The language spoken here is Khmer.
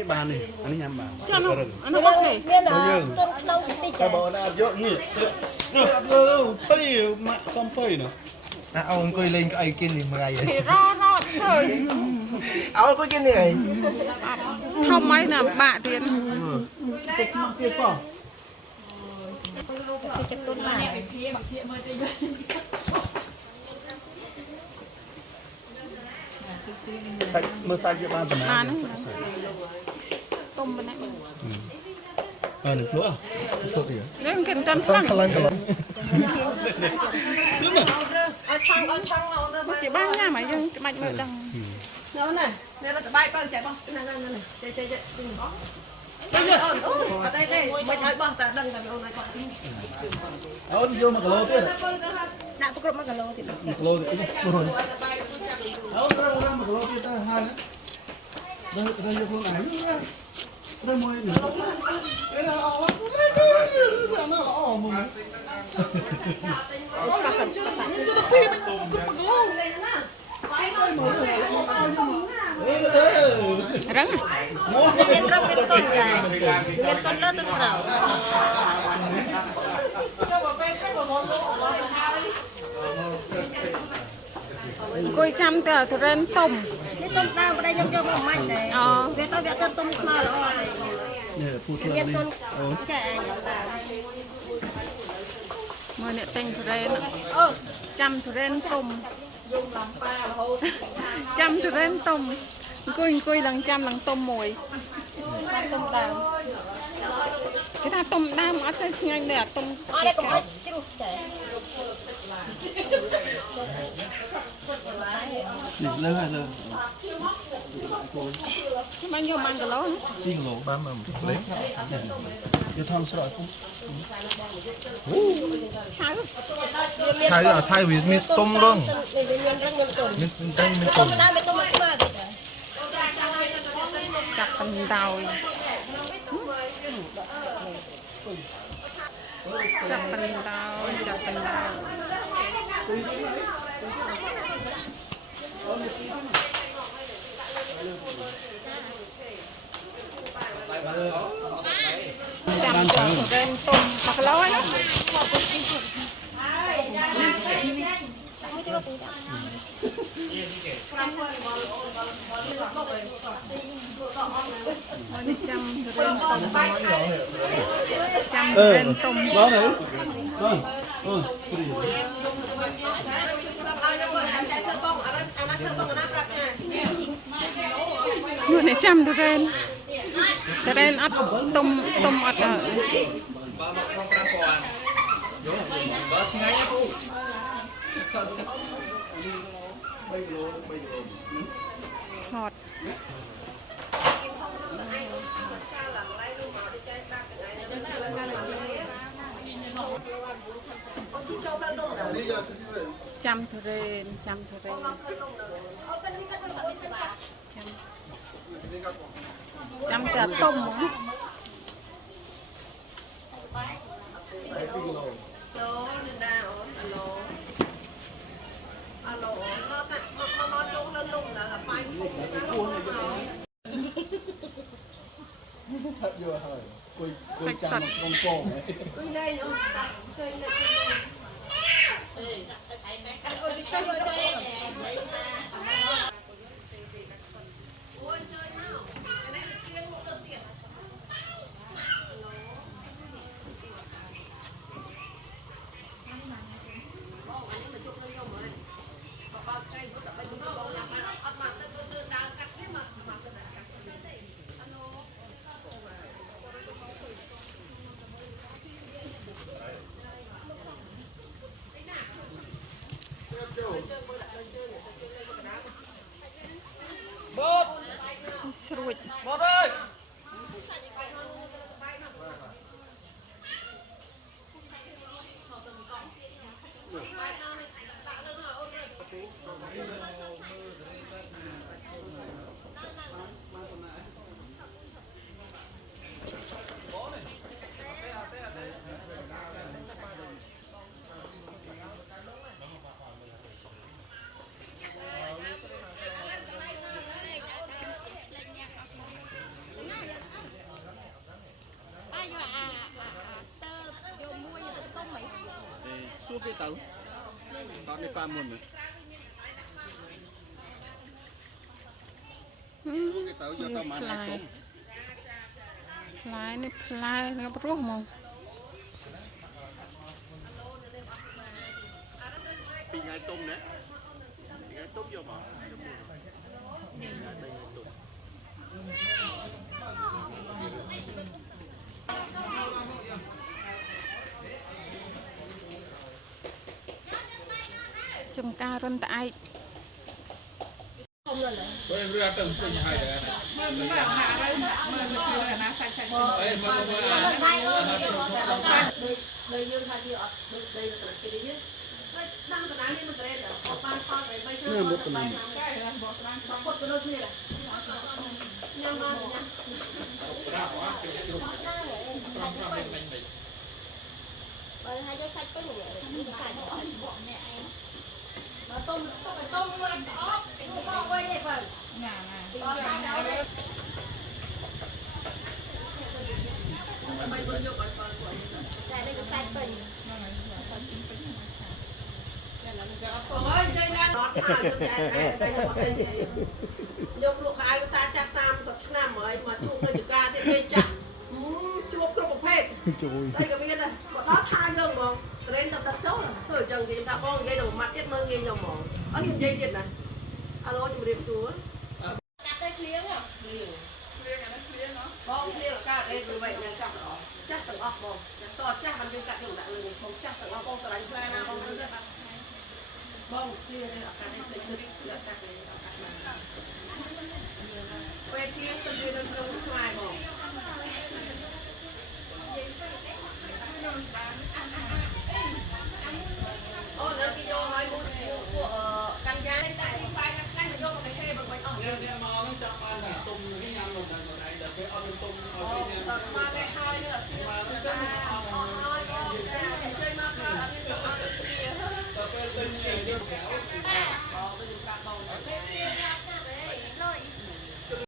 នេះបាននេះអានេះញ៉ាំបានចានោះអានោះអូខេមានទន់ក្នុងតិច តែបើដាក់យកនេះអត់លើទៅម៉ាក់សំភ័យណា À, ông coi lên cái kia thì mày ấy. ររត់ធ្វើ Ông coi kia này. ធំហើយណាបាក់ទៀត តិចមកទៀតសោះ ចិត្តទុនបាន សាច់មើលសាច់វាបានប៉ុណ្ណា បានទុំប៉ុណ្ណា អើនឹងភ្លក់ភ្លក់ទៀត នេះគេចាំខ្លាំង Khăn lăn cả lắm. គេបានញ៉ាំហើយយើងច្បាច់មើលដឹង នោះណាអ្នករត់បាយបើចែកបោះណាចេះចេះអូនអត់ទេមិនឲ្យបោះតែដឹងតែអូនឲ្យបោះ អូនយក1គីឡូទៀត ដាក់ប្រគ្រប់1គីឡូទៀត 1គីឡូទៀតអូនត្រូវ1គីឡូទៀតទៅហើយទៅយកខ្លួនឯងទៅមួយនេះអេអត់ទៅណាអស់មកទៅទៅពីគ្រប់1គីឡូ រឹង មានត្រឹមមានទុនដែរមានទុនលើទុនក្រៅ អង្គុយចាំទៅទុរេនទុំ នេះទុនដើមប្តីយកយកមកមាញ់ដែរវាទៅវាទៅទុនស្មើល្អដែរ នេះពូធ្វើ មាន នេះ ទុនចាអញដល់ មើលអ្នកតែងទុរេន អូ ចាំទុរេនទុំចាំទុរេនទុំអង្គុយឡើងចាំឡើងទុំមួយ បានទុនដើម គេថាទុំដើមអត់សូវឆ្ងាញ់ទេអាទុំ អត់ទេកុំឲ្យជ្រុះចា នេះលើហើយលើ ខ្ញុំបានយក1គីឡូ 2គីឡូបានមកលេខយកថងស្រក់ពុំ Thay à, thay vì miếng tôm luôn. នេះវាមានរឹងមានទុន Miếng tay miếng ទុន tôm. ដើមមានទុនមកស្មើទៀត ចាប់បណ្ដោយចាប់បណ្ដោយចាប់បណ្ដោយចាំចូលទុរេនទុំ1គីឡូហើយណា Ini jam rentum. Jam rentum. Đó nữa. Vâng. Ini jam ren. Ren at tum at. Hot. Chăm thử rên chăm cả tôm Thật vừa hơi. Cùi chăm con cổ. Sruit. Bột ơi. ទៀតទៅតនេះប៉ាមុនគេទៅយកទៅមកហើយទុំ ផ្លែនេះផ្លែងាប់រស់ហ្មង ពីថ្ងៃទុំណាថ្ងៃទុំយកមក ចំការរន្តែឯក เลยยืนท่าที่อดเลยตระกี้นี่นั่งตรงนั้นนี่มันเตะออกบ้านพ่อไปไม่เชื่อมันไปทางใกล้แล้วบอกร้านเขากดกระโดดนี่แหละยังมายังให้ได้ใส่ต้นเนี่ยใส่บอกแม่ไอ้มาต้มเลยอ๋อพ่อไว้เนี่ยเพิ่นตอนใส่เอาเลยไม่เพิ่นยกไปก่อนใส่ได้ก็ใส่ต้นโอ้ยใจแรงนอนผ่านจนใจแรงได้หมดเลยยกลูกค้าก็ซาจาก3 ឆ្នាំហើយមកជួបនៅចការទៀតពេលចាក់ជួបគ្រប់ប្រភេទស្អីក៏មានដែរមកដល់ថាយើងហ្មងត្រេនទឹកចូលធ្វើអញ្ចឹងនិយាយថាបងនិយាយទៅម៉ាត់ទៀតមើលងាយខ្ញុំហ្មងអត់និយាយទៀតណាអាឡូជំរាបសួរកាត់ទៅឃ្លៀងឃ្លៀងអាហ្នឹងឃ្លៀងបងឃ្លៀងកាត់អេទៅវិញចាស់ទាំងអស់បងតោះចាស់មិនយើងកាត់យើងដាក់លើនេះបងចាស់ទាំងអស់បងស្រឡាញ់ផ្លែណាបងទៅបងឃ្លៀងនេះអត់កាត់ទេទឹកចាស់នេះអត់កាត់ណាពេលឃ្លៀងទៅវានៅក្នុង